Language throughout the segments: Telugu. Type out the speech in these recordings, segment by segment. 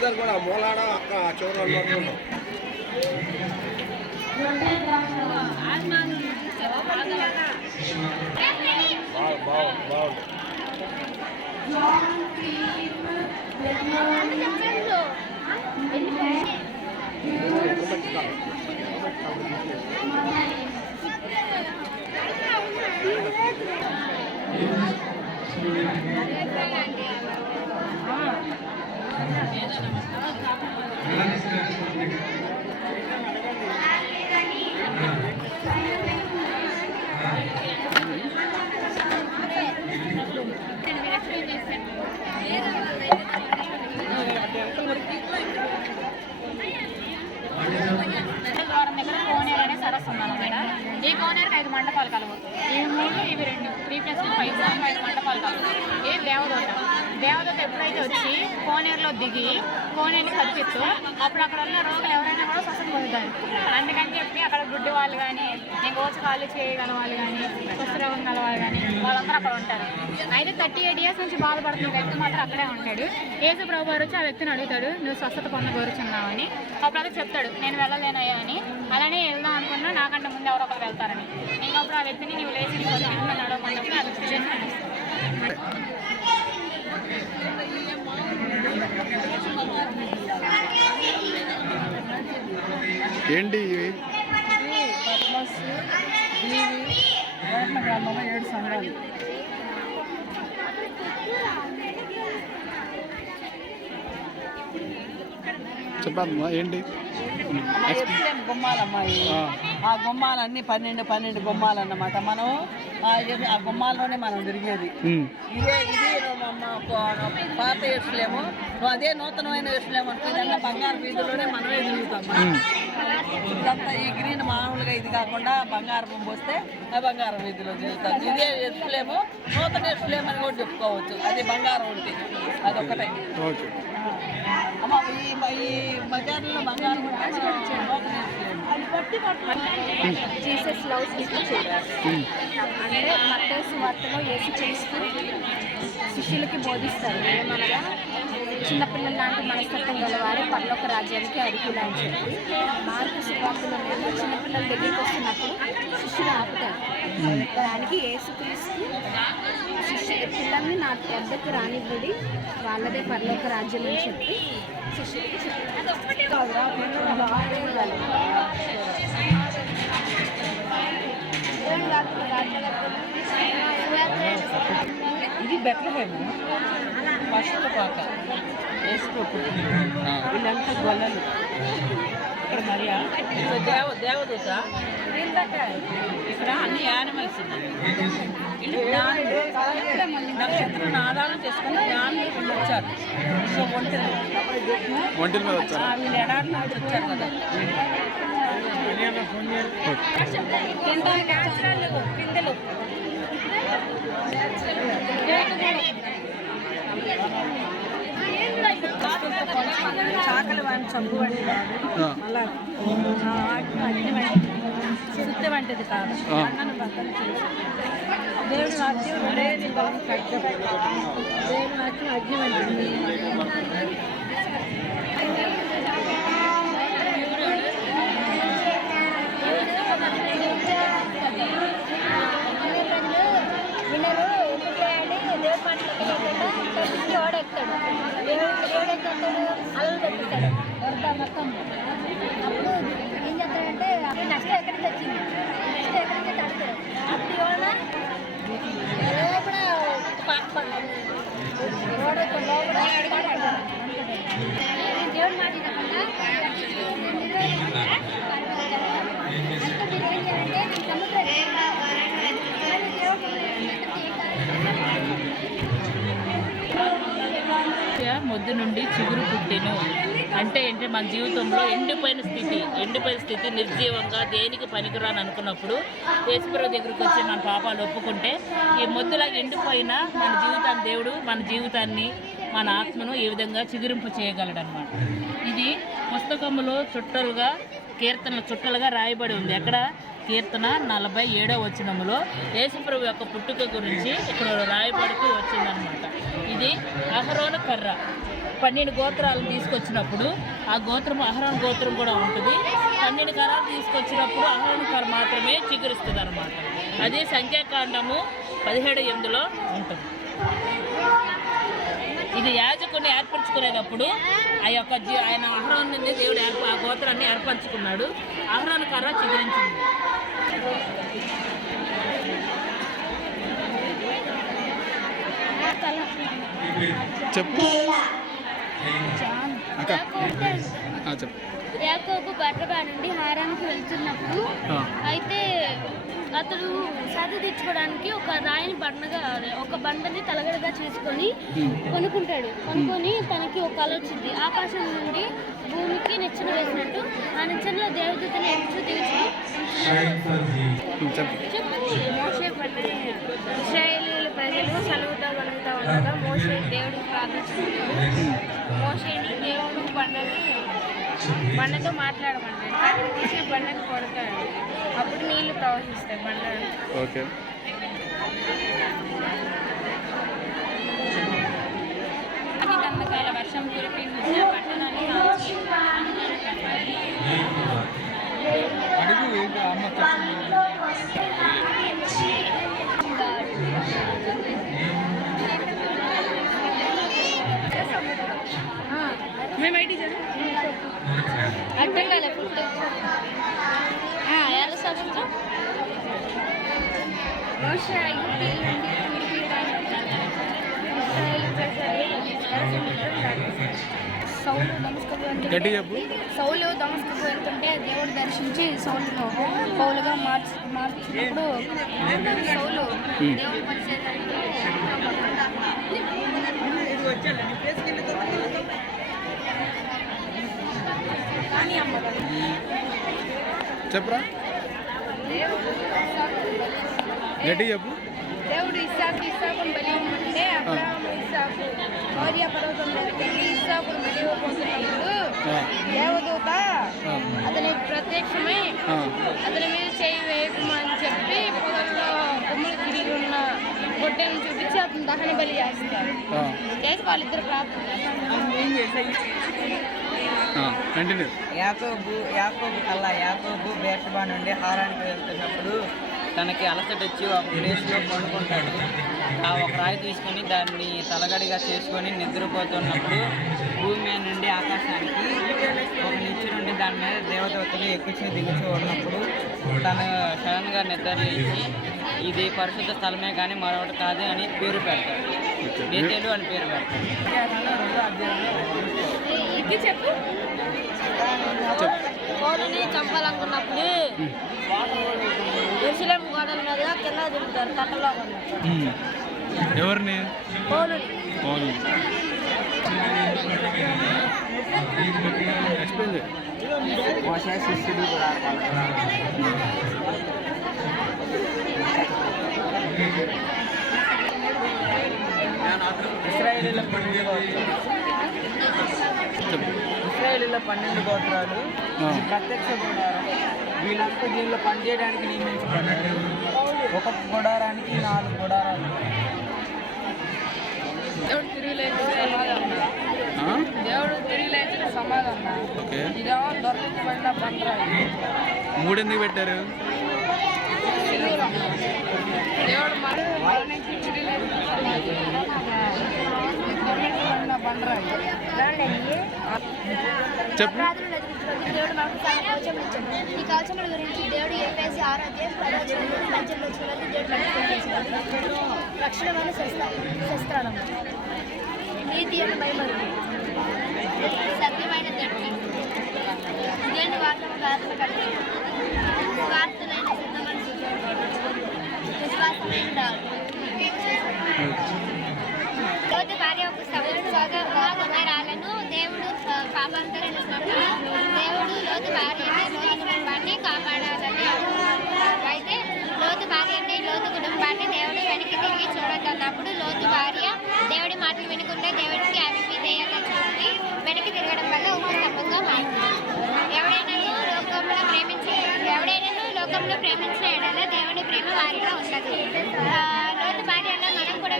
సార్ కూడా మూలాడ అక్క చివరి బాగుంది సరస్సు ఉందన్నమాట. ఈ కోనేరుకి 5 మండపాలు కలవు. ఈ 3 ఇవి 2 3+5 5 మండపాలు కలవు. ఈ దేవదూత ఎప్పుడైతే వచ్చి కోనేరులో దిగి కోనేరుని కల్పిస్తూ అప్పుడు అక్కడ ఉన్న రోగులు ఎవరైనా కూడా స్వస్థత పొందుతారు. అందుకని చెప్పి అక్కడ గుడ్డి వాళ్ళు కానీ గోచ కాళ్ళు చేయగల వాళ్ళు కానీ కుష్ఠరోగం గల వాళ్ళు కానీ వాళ్ళందరూ అక్కడ ఉంటారు. అయితే 38 years నుంచి బాధపడుతున్న వ్యక్తి మాత్రం అక్కడే ఉంటాడు. యేసు ప్రభు వారు వచ్చి ఆ వ్యక్తిని అడుగుతాడు, నువ్వు స్వస్థత పొందగోరుచున్నావు అని. అప్పుడు అది చెప్తాడు, నేను వెళ్ళలేనయ్యా అని. అలానే వెళ్దాం అనుకున్నా నాకంటే ముందు ఎవరో ఒకరు వెళ్తారని. ఇంకప్పుడు ఆ వ్యక్తిని నువ్వు లేచి నడవమన్నప్పుడు అది చేసి ఏంటి ఇవి? గ్రామంలో 7 సంఘాలు. చెప్పమ్మా ఏంటి? గుమ్మాలమ్మాయి. ఆ గుమ్మాలన్నీ 12 గుమ్మాలు అన్నమాట. మనం ఆ గుమ్మాల్లోనే మనం తిరిగేది. ఇది పాత ఎరుసలేము, అదే నూతనమైన ఎరుసలేము అనుకుంటే బంగారు వీధుల్లోనే మనమే తిరుగుతాం. ఇదంతా ఈ గ్రీన్ మామూలుగా ఇది కాకుండా బంగారం పోస్తే ఆ బంగారం వీధిలో తిరుగుతాం. ఇదే ఎరుసలేము, నూతన ఎరుసలేము అని కూడా చెప్పుకోవచ్చు. అది బంగారం ఉంటుంది, అదొక్కటే. అమ్మ ఈ బజార్లో బంగారం జీసస్ లవ్స్ అంటే మత్తయి సువార్తలో యేసు క్రీస్తు శిష్యులకి బోధిస్తారు. ఏమనగా చిన్నపిల్లల లాంటి మనస్తత్వం గలవారే పరలోక రాజ్యానికి అర్హులు అని చెప్పి. మార్కు సువార్తలో చిన్నపిల్లల దగ్గరికి వస్తున్నప్పుడు శిష్యులు ఆపుతారు. దానికి యేసుక్రీస్తు పిల్లల్ని నా వద్దకు రానివ్వడి, వాళ్ళదే పరలోక రాజ్యం అని చెప్పి శిష్యులకి ఇది బెత్లెహేము పశువుల పాక వేసుకోకూడదు. వీళ్ళంతా గొల్లలు. ఇక్కడ మరియా దేవదూత. ఇక్కడ అన్ని యానిమల్స్ ఉన్నాయి. నక్షత్రం ఆధారం చేసుకుని జ్ఞానులు వచ్చారు. సో ఒంటి మీద వచ్చారు. వీళ్ళు ఎడారి నుంచి వచ్చారు కదా. చాకలి వాడిని చంపు వంటిది మళ్ళా అగ్ని వంటిది శుద్ధి వంటిది కాదు. అన్నను బద్దలు చేసి దేవుడి వాక్యం దేవుడి వాక్యం అగ్ని వంటిది. ఓడెక్తాడు దేవుడెక్తాడు అల్లు పెట్టుతాడు మొత్తం. అప్పుడు ఏం చేస్తాడంటే అప్పుడు నష్టం ఎక్కడి నుంచి వచ్చింది, నష్టం ఎక్కడి నుంచి తడతాడు. అప్పుడు ఎవరైనా దేవుడు మాట మొద్దు నుండి చిగురు పుట్టెను అంటే ఏంటి? మన జీవితంలో ఎండిపోయిన స్థితి నిర్జీవంగా దేనికి పనికిరాని అనుకున్నప్పుడు యేసుప్రభు దగ్గరికి వచ్చి మన పాపాలు ఒప్పుకుంటే ఈ మొద్దులాగా ఎండిపోయిన మన జీవితాన్ని దేవుడు మన జీవితాన్ని మన ఆత్మను ఈ విధంగా చిగురింపు చేయగలడనమాట. ఇది పుస్తకంలో చుట్టలుగా కీర్తనల చుట్టలుగా రాయబడి ఉంది. ఎక్కడ? కీర్తన 47వ వచనములో యేసుప్రభు యొక్క పుట్టుక గురించి ఇక్కడ రాయబడుతూ వచ్చిందనమాట. ఇది అహరోను కర్ర. 12 గోత్రాలను తీసుకొచ్చినప్పుడు ఆ గోత్రం అహరోను గోత్రం కూడా ఉంటుంది. 12 కర్రలు తీసుకొచ్చినప్పుడు అహరోను కర్ర మాత్రమే చిగురిస్తుంది అనమాట. అది సంఖ్యాకాండము 17:8లో ఉంటుంది. ఇది యాజకుని ఏర్పరచుకునేటప్పుడు ఆ యొక్క ఆయన అహరోనుని దేవుడు ఆ గోత్రాన్ని ఏర్పరచుకున్నాడు. అహరోను కర్ర చిగురించింది. చెప్పు అక్క. చెప్పు. యాకోబు బర్రబా నుండి హారానికి వెళ్తున్నప్పుడు అయితే అతడు సర్ది తెచ్చుకోవడానికి ఒక రాయిని ఒక బండని తలగడగా చేసుకొని కొనుక్కొని తనకి ఒక కళ వచ్చింది. ఆకాశం నుండి భూమికి నిచ్చెన వేసినట్టు ఆ నిచ్చెనలో దేవదూతని ఎక్కుచూ దిగుచూ మోషే పండుగ ఇశ్రాయేలీయుల ప్రజలు సెలవుతో కలుగుతూ ఉండగా మోషే దేవుడికి ప్రార్థించుకున్నాడు. మోషేని దేవుడు బండతో మాట్లాడమంటాడు. కానీ మోషే బండను కొడతాడు. అప్పుడు నీళ్లు ప్రవహిస్తాయి బండ. ఓకే. అతి గంధకాల వర్షం కురిపించిన పట్టణాన్ని కాల్చి అర్థం కాలే ఫుడ్ ఎలా సబ్స్క్రైబ్ మోషే సౌలు దమస్కుకు వెళ్తుంటే దేవుడు దర్శించి సౌలును పౌలుగా మార్చినప్పుడు సౌలు దేవుడు పరిచయానికి చెప్పరా గట్టి చెప్పు. దేవుడు ఇస్సాకును బలి ఇవ్వమంటే అబ్రహాము ఇస్సాకు మోరియా పర్వతం మీదకి వెళ్ళి ఇస్సాకును బలి ఇవ్వబోతున్నప్పుడు దేవదూత అతనికి ప్రత్యక్షమై అతని మీద చేయి వేయకమని చెప్పి పొలంలో కొమ్ములు తిరిగి ఉన్న గొడ్డలను చూపించి అతను దహన బలి చేస్తారు. చేసి వాళ్ళిద్దరు ప్రార్థన. యాకోబు బేర్షెబా నుండి హారానికి వెళ్తున్నప్పుడు తనకి అలసట వచ్చి ఒక ప్లేస్లో పండుకుంటాడు. ఆ ఒక రాయి తీసుకొని దాన్ని తలగడిగా చేసుకొని నిద్రపోతున్నప్పుడు భూమి నుండి ఆకాశానికి ఒక నిచ్చెన నుండి దాని మీద దేవదూతలు ఎక్కుచూ దిగుచూ ఉన్నప్పుడు తను సడన్గా నిద్రలేసి ఇది పరిశుద్ధ స్థలమే కానీ మరొకటి కాదు అని పేరు పెడతాడు. బేతేలు అని పేరు పెడతాడు. పౌలుని చంపాలనుకున్నప్పుడు యెరూషలేం గోడల మీదుగా కింద దిగుతారు తట్టలో. ఎవరిని? పౌలుని. మోషే శిష్యుడు కూడా ఇశ్రాయేలీల 12 గోత్రాలు ప్రత్యక్ష గుడారం. వీళ్ళంతా దీనిలో పనిచేయడానికి నియమించబడ్డారు. ఒక గుడారానికి 4 గుడారాలు. దేవుడు తిరిగి లేచిన సమాధానం. ఇదేమో దొరకబడిన బండరాయి. 3 ఎందుకు పెట్టారు? దేవుడు మరణించి తిరిగి లేచిన దొరకబడిన బండరాయి. చెప్పు. దేవుడు మనకు కవచం ఇచ్చాడు. ఈ కవచం గురించి దేవుడు చెప్పేసి ఆరాధ్యం రాజ్యంలో చూడాలి. దేవుడు రక్షణమైన శస్త్రాలు, నీతి అయిన భయమరు, సత్యమైన తట్టి, దేని వార్తను కట్టి, వార్తలైన సిద్ధమైన విశ్వాసమైన డాలు. లోతు భార్య రాళ్ళను దేవుడు కాపాడుతారనుకున్నప్పుడు దేవుడు లోతు భార్యని లోతు కుటుంబాన్ని కాపాడాలని. అయితే లోతు భార్య అంటే లోతు కుటుంబం వారిని దేవుడు వెనక్కి తిరిగి చూడొద్దన్నప్పుడు లోతు భార్య దేవుడి మాటలు వినుకుంటే దేవుడికి అవిధేయత చూపి వెనక్కి తిరగడం వల్ల ఉపస్తంభంగా మారింది. ఎవడైనా లోకంలో ప్రేమించిన ఎడల దేవుని ప్రేమ వారిలో ఉండదు. లోతు భార్య అంటే మనం కూడా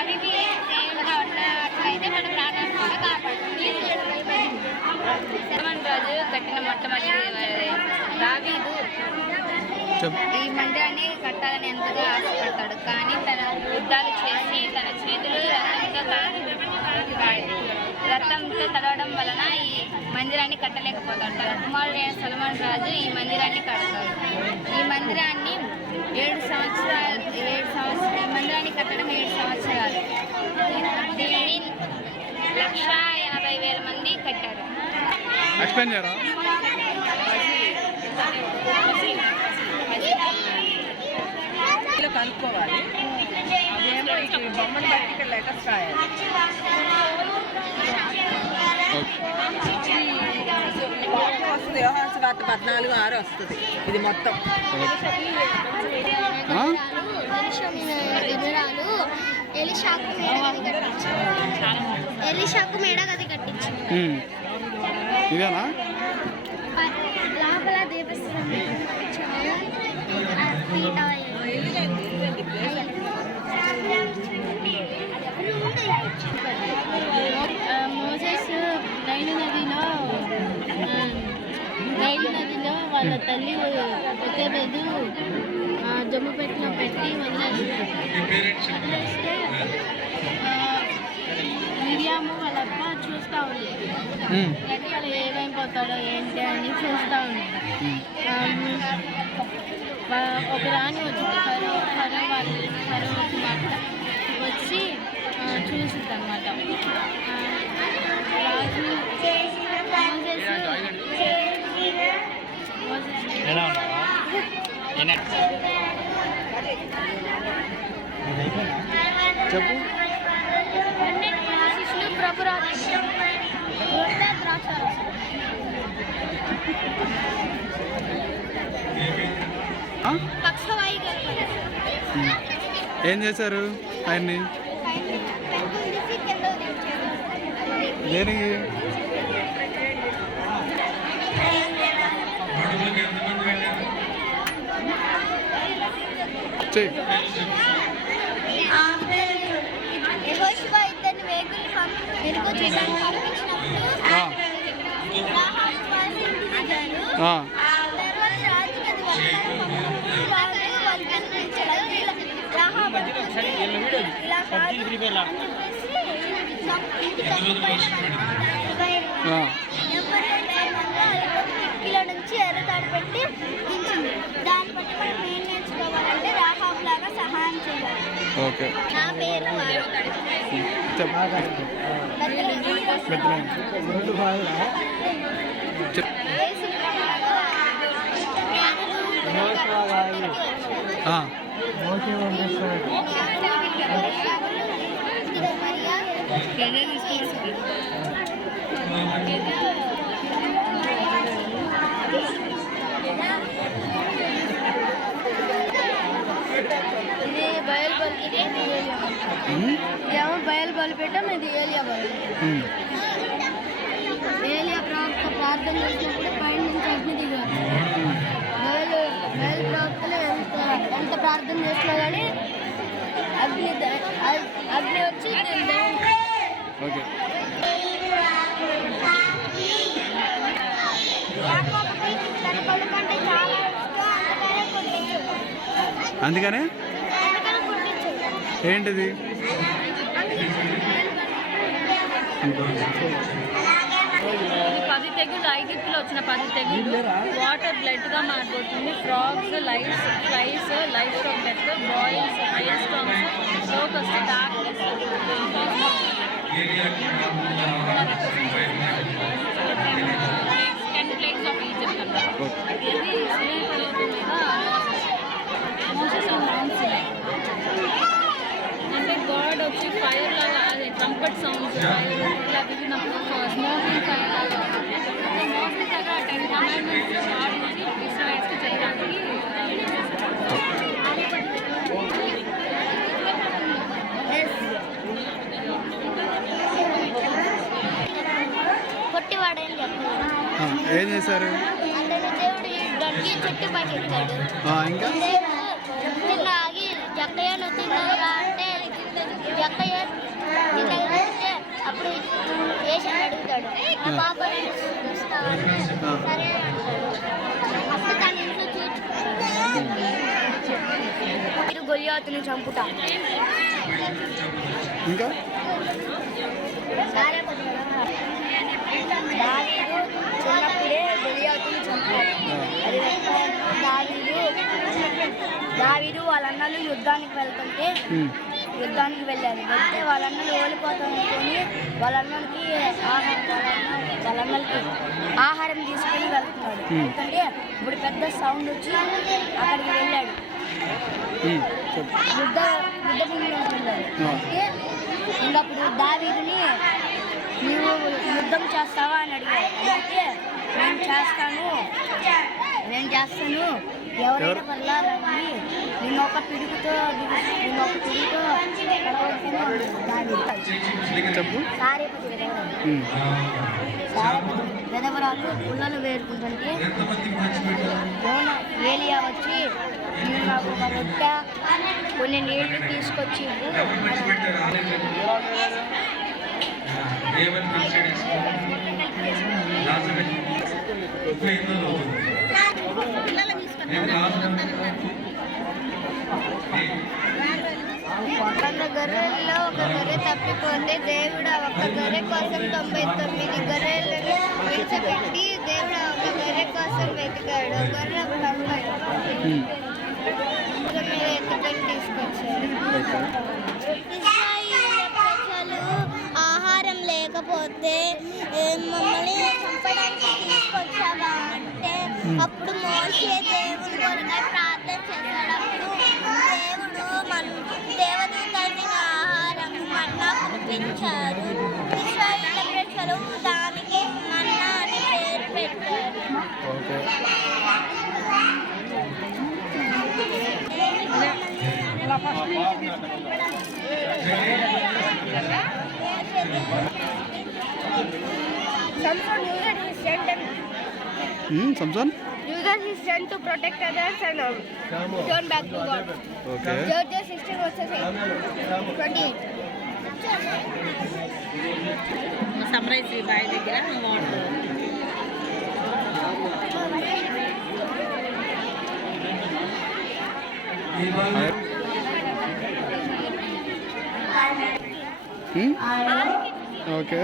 అవిధేయులుగా ఉన్నట్లయితే మన ప్రాణాలను కూడా కాపాడుతుంది. సొలొమోను రాజు కట్టిన మొట్టమొదటి దావీదు ఈ మందిరాన్ని కట్టాలని ఎంతగా ఆశపడతాడు, కానీ తన యుద్ధాలు చేసి తన చేతులు రక్తంతో తడవడం వలన ఈ మందిరాన్ని కట్టలేకపోతాడు. తన కుమారుడు అయిన సొలొమోను రాజు ఈ మందిరాన్ని కడతాడు. ఈ మందిరాన్ని 7 సంవత్సరాలు ఈ మందిరాన్ని కట్టడం 7 సంవత్సరాలు. దీనిని 1,80,000 మంది కట్టారు. ఎక్స్ప్లెయిన్ చేయరా? కనుక్కోవాలి. అదేమో ఇటు బొమ్మను బట్టి ఇక్కడ లెటర్స్ రాయాలి. వస్తుంది యోహాను సువార్త 14:6 వస్తుంది. ఇది మొత్తం ఎలిషాకు మేడ గది కట్టించింది. ఇదేనా? లోపల దేవస్థానం మోసెస్ నైలు నదిలో వాళ్ళ తల్లి ఒకరోజు జమ్ము పెట్టిన పెట్టి వదిలేస్తే మిరియాము వాళ్ళ అప్ప చూస్తూ ఉంది. ఎక్కడ ఏమైపోతాడో ఏంటి అని చూస్తూ ఉంది. ఒక రాణి వచ్చింది, ఫరో వచ్చి చూసింది అన్నమాట. రాజు చెప్పు. శిష్యులు ప్రభురాజు ద్రాక్షారసం పక్షవాయు ఏం చేశారు ఆయన్ని? దేనికి? యెహోషువ ఇద్దరిని వెలుగు చేయడానికి పంపించినప్పుడు కిలో నుంచి ఎర్రతాడు పెట్టి దించింది. దాన్ని బట్టి మనం ఏం నేర్చుకోవాలంటే రాహాబ్ లాగా సహాయం చేయాలి. ఓకే. నా పేరు ఇదేమో బయలు బలిపీఠం, ఇది ఏలియా బలి. ఏలియా ప్రవక్త ప్రార్థన చేసినప్పుడు పైన నుంచి అగ్ని దిగారు. బయలు ప్రవక్తలు ఎంత ప్రార్థన చేసినా కానీ అగ్ని వచ్చి అందుకనే ఏంటిది? పది తెగుళ్ళు ఐగిప్తులో వచ్చిన 10 తెగుళ్ళు వాటర్ బ్లడ్గా మారిపోతుంది. Frogs, lights, flies, life stock death, boils, hair stocks, locust, darkness, 10 plagues of Egypt అంటారు. ఇది సినీ పర్వతం మీద మోసెస్ అండ్ మౌంట్ సినై. అంటే గాడ్ వచ్చి ఫైర్ లాగా, అదే ట్రంపెట్ సౌండ్స్, ఫైర్ ఇలా దిగినప్పుడు స్మోకింగ్ ఫైర్ లాగా మోస్ట్లీ కదా 10 కమాండ్మెంట్స్ గాడ్ నుంచి ఇస్రాయల్స్కి చేయడానికి ఏం చేశారు? అతను దేవుడు ఈ గడ్డి చెట్టు పైకి ఎక్కాడు. ఇంకా చిన్న ఆగి జక్కయ్య నువ్వు తిన్నావురా అంటే జక్కయ్య తినగలిగితే అప్పుడు వేసాను అడుగుతాడు నా పాప సరే అంటాడు. అప్పుడు తన ఇంట్లో మీరు గొలియాతుని చంపుతా. ఇంకా దావీదు చిన్నప్పుడే గొలియాతుని చంపాడు. దావీదు వాళ్ళ అన్నలు యుద్ధానికి వెళ్తుంటే యుద్ధానికి వెళ్ళారు. వెళ్తే వాళ్ళ అన్నలు ఓడిపోతామనుకొని వాళ్ళ అన్నలకి ఆహారం తీసుకొని వెళ్తున్నాడు. ఎందుకంటే ఇప్పుడు పెద్ద సౌండ్ వచ్చి అక్కడికి వెళ్ళాడు. యుద్ధ భూమిలోకి వెళ్ళాడు. ఇంకప్పుడు దావీదుని నీవు యుద్ధం చేస్తావా అని అడిగాడు. అడిగితే నేను చేస్తాను ఎవరైనా వెళ్ళాలని నిన్నొక పిడుగుతో సారేపతి విధవరాలు పుల్లలు వేరుకుంటుంటే ఏలియా వచ్చి నేను నాకు ఒక రొట్టె కొన్ని నీళ్లు తీసుకొచ్చి గొర్రెల్లో ఒక గొర్రె తప్పిపోతే దేవుడు ఒక గొర్రె కోసం 99 గొర్రెలను విడిచిపెట్టి దేవుడు ఒక గొర్రె కోసం వెతికాడు. గొర్రె మీద ఎత్తుకొని తీసుకొచ్చాడు. ఆహారం లేకపోతే మమ్మల్ని చంపడానికి తీసుకొచ్చావా అంటే అప్పుడు మోషే దేవుని కొరకై ప్రార్థన చేసేటప్పుడు దేవదూతని ఆహారం మన్నా కురిపించారు. ఇశ్రాయేలు ప్రజలు దానికి మన్నా అని పేరు పెట్టారు. Samson uses his strength to protect others and turn back to God. Okay. Judges 16 verses 28. Summarise bye దగ్గర ఓకే.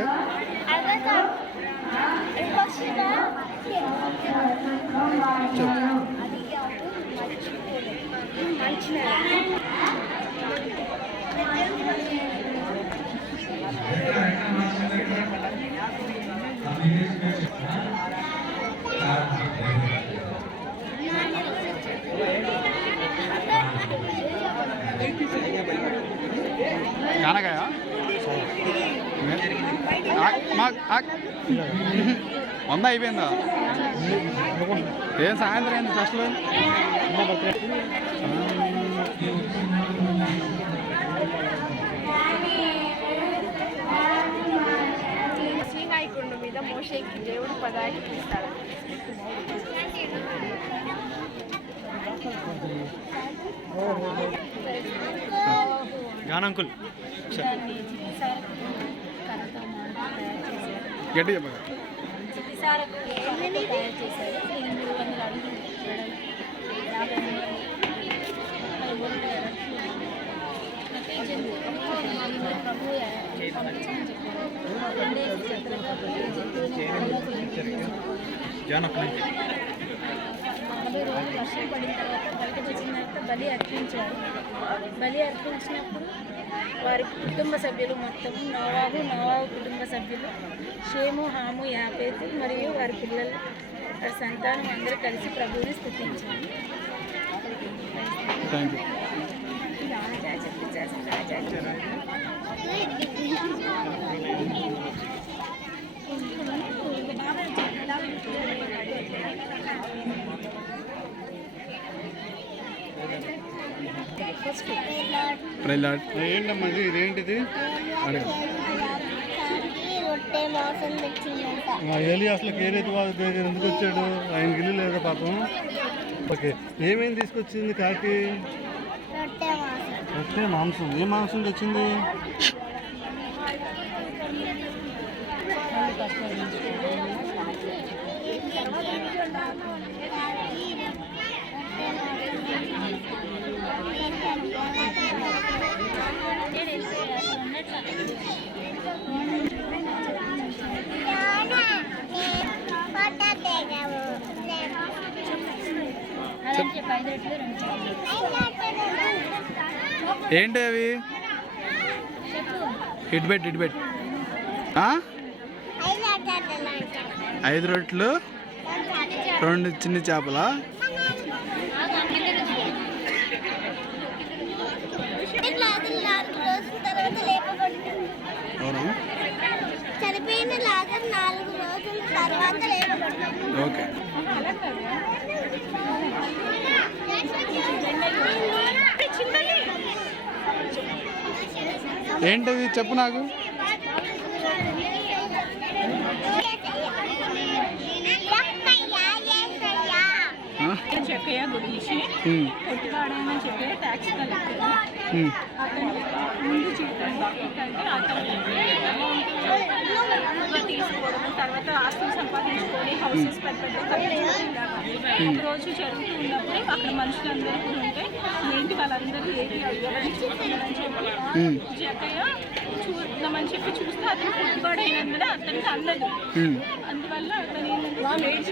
కానకాయ వంద అయిపోయిందా? ఏం సాయంత్రం ఏంది ఫస్ట్లో శ్రీనాయకుండు మీద మోషేకి దేవుడు పదాకి ఇస్తాడు. గానంకుల్ గట్టి చెప్పగా వర్షం పడిన తర్వాత బయటకు వచ్చిన తర్వాత బలి అర్పించారు. బలి అర్పించినప్పుడు వారి కుటుంబ సభ్యులు మొత్తం నోవాహు కుటుంబ సభ్యులు షేము, హాము, యాపేతు మరియు వారి పిల్లలు వారి సంతానం అందరూ కలిసి ప్రభువుని స్తుతించారు. రాజా చెప్పేసి రాజా ఏంటమ్మా ఇదేంటిది? రొట్టె మోసం తెచ్చిందంట. ఏలి అసలు ఏరైతే వాళ్ళ దగ్గర ఎందుకు వచ్చాడు? ఆయనకి ఇల్లు లేదా పాపం? ఓకే, ఏమేమి తీసుకొచ్చింది కాకి? రొట్టె మాంసం. ఏ మాంసం తెచ్చింది? ఏంటి అవి? ఇటు పెట్టు. 5 రొట్టెలు, 2 చిన్న చేపలా? చనిపోయిన లాజర్ 4 రోజుల తర్వాత ఓకే. ఏంటది చెప్పు నాకు. చెక్కయ్య గురించి కొట్టుకాడని చెప్పి ట్యాక్స్ కలెక్టర్ అతను ముందు జీవితంలో అతను తీసుకోవడం, తర్వాత ఆస్తులు సంపాదించుకొని హౌసెస్ పెద్ద రోజు జరుగుతూ ఉన్నప్పుడు అక్కడ మనుషులందరూ ఉంటే ఏంటి వాళ్ళందరూ ఏది ఎవరిని చూస్తున్నారని చెప్పి జక్కయ్య చూద్దామని చెప్పి చూస్తే అతను కొట్టుకాడైనందున అతనికి అందదు. అందువల్ల అతను వేసి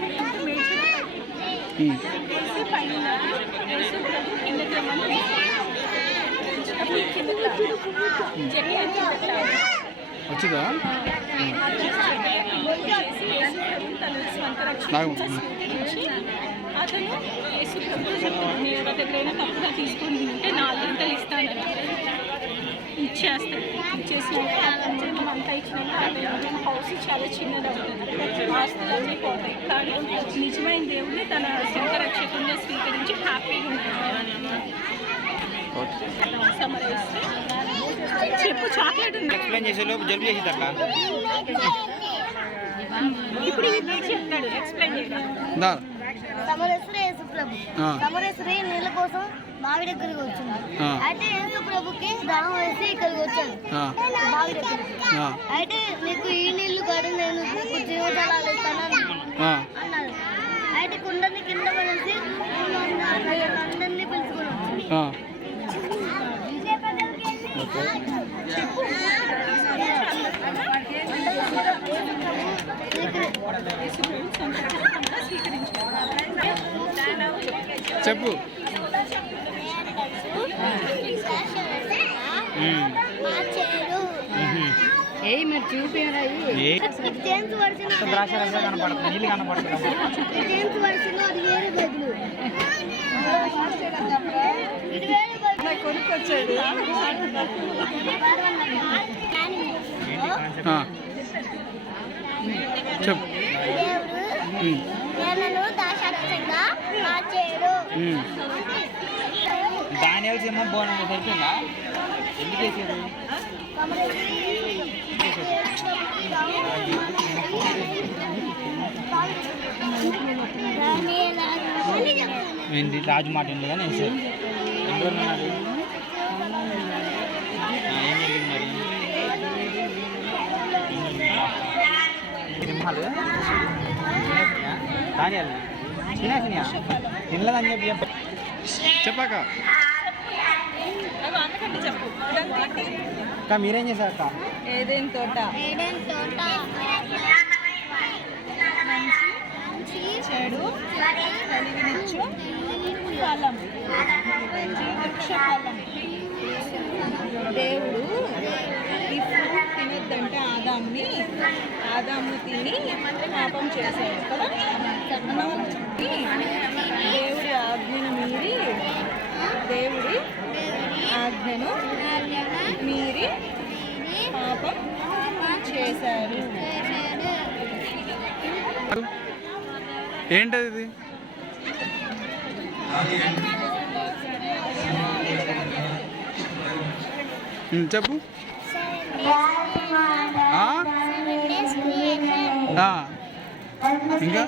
పైన కిందకి రమ్మని వచ్చిందా? తన స్వంత రక్షణ స్వీకరించి అతను నేను దగ్గరైనా తప్పుగా తీసుకుని ఉంటే 4 గంటలు ఇస్తానని ఇచ్చేస్తాడు. ఇచ్చేసినాక అంతా ఇచ్చినాక అతను హౌస్ చాలా చిన్నది అవుతుంది, ఆస్తులన్నీ పోతాయి. కానీ నిజమైన దేవుడిని తన సొంత రక్షకుడిగా స్వీకరించి హ్యాపీగా ఉంటుంది. చెప్పు, చాక్లెట్ ఉంది. ఎక్స్ప్లెయిన్ చేసే లోపు జలుబు చేసింది అట్లా. ఇప్పుడు చెప్తాడు, ఎక్స్ప్లెయిన్ చేయడం. సమరేశ్వరి యేసుప్రభు సమరేశ్వరి నీళ్ళ కోసం బావి దగ్గరికి వచ్చింది. అయితే యేసుప్రభుకి దాహం వేసి ఇక్కడికి వచ్చాను బావి దగ్గరికి. అయితే మీకు ఈ నీళ్లు కాదు, నేను మీకు జీవజలాలు ఇస్తాను అన్నాడు. అయితే కుండని కింద పడేసి అందరినీ పిలుచుకొని వచ్చాను. చెప్పు. మీరు చూపించరా జేమ్స్ వర్షన్ అది వేరే బదులు కొనుక్కొచ్చాడు. చెప్పు. దేవుడు దాశాక్షంగా మార్చాడు. దానియాల సింహం బోనం సరిపోయిందా? ఎందుకు వేసారు? ఏంటి రాజు మాట ఉండదు కానీ వేసారు. ఎందులో ఉన్నారు? ఏం జరిగింది మరి? సింహాలు దానియాలు తినేసినాయా? తినలేదని చెప్పి చెప్పాక అక్క మీరేం చేశారు అక్క? ఏదైనా తోట మంచి చెడు కలిగినిచ్చు ఫలం, వృక్ష ఫలం. దేవుడు ఈ ఫ్రూట్ తినొద్దంటే ఆదాము తిని పాపం చేశాడు కదా. దేవుడి ఆజ్ఞను మీరి పాపం చేశారు. ఏంటది ఇది? చెప్పు. ఇంకా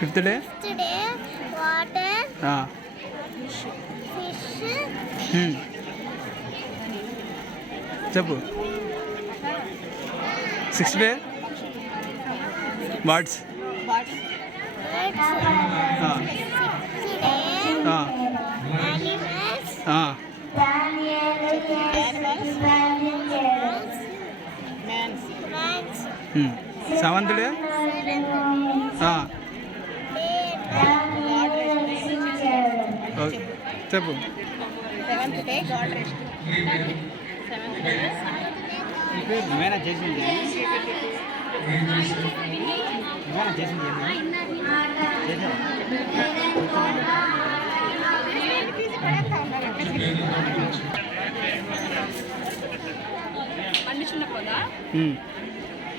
ఫిఫ్త్ డే వాటర్ ఫిష్ చెప్పు. Sixth day birds. Seventh day చెప్పు. ఏమైనా చేసింది పండుచున్న పొద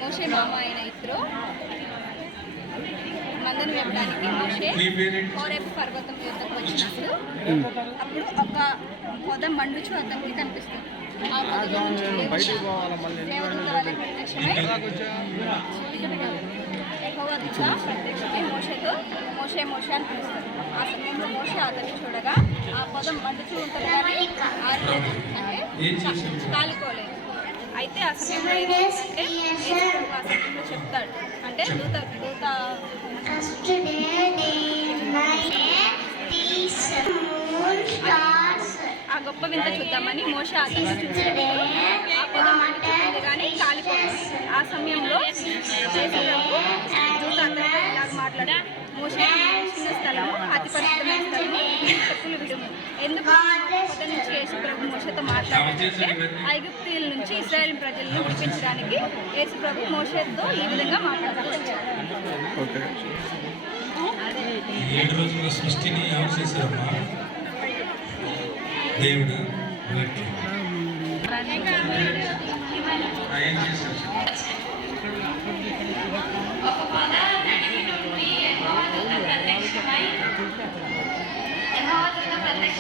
మోషే మామ అయిన ఇద్దరు మందను వేపడానికి మోషే హోరేబు పర్వతం యుద్ధకు వచ్చినప్పుడు అప్పుడు ఒక పొద మండుచు అతనికి కనిపిస్తుంది. ఆ పొదలో నుంచి దేవదూత ప్రత్యక్షమై యెహోవా దూత ప్రత్యక్షమై మోషేతో మోషే మోషే అని పిలుస్తారు. ఆ సమయంలో మోషే అతన్ని చూడగా ఆ పొద మండుచూ ఉంటుంది కానీ ఆరిపోలేదు, అంటే కాలిపోలేదు. అయితే ఆ సమయంలో ఏమైందంటే ఆ సమయంలో చెప్తాడు, అంటే దూత ఆ గొప్ప వింత చూద్దామని మోషే అతన్ని చూస్తాడు. ఆ పొద మండుతుంది కానీ కాలిపోతుంది. ఆ సమయంలో దూత అతనితో ఇలాగ మాట్లాడు, మోషే చిన్న స్థలము అతి పరిశుద్ధమైన స్థలము, చెప్పులు విడుము. ఎందుకు పొద నుంచి యేసు ప్రభు మోషేతో మాట్లాడాలంటే ఐగుప్తీయుల నుంచి ఇశ్రాయేల్ ప్రజలను విడిపించడానికి యేసు ప్రభు మోషేతో ఈ విధంగా మాట్లాడుతూ వచ్చారు. 7 రోజుల సృష్టిని ఎవరు చేశారమ్మా? దేవుడు. ఏం చేశారు?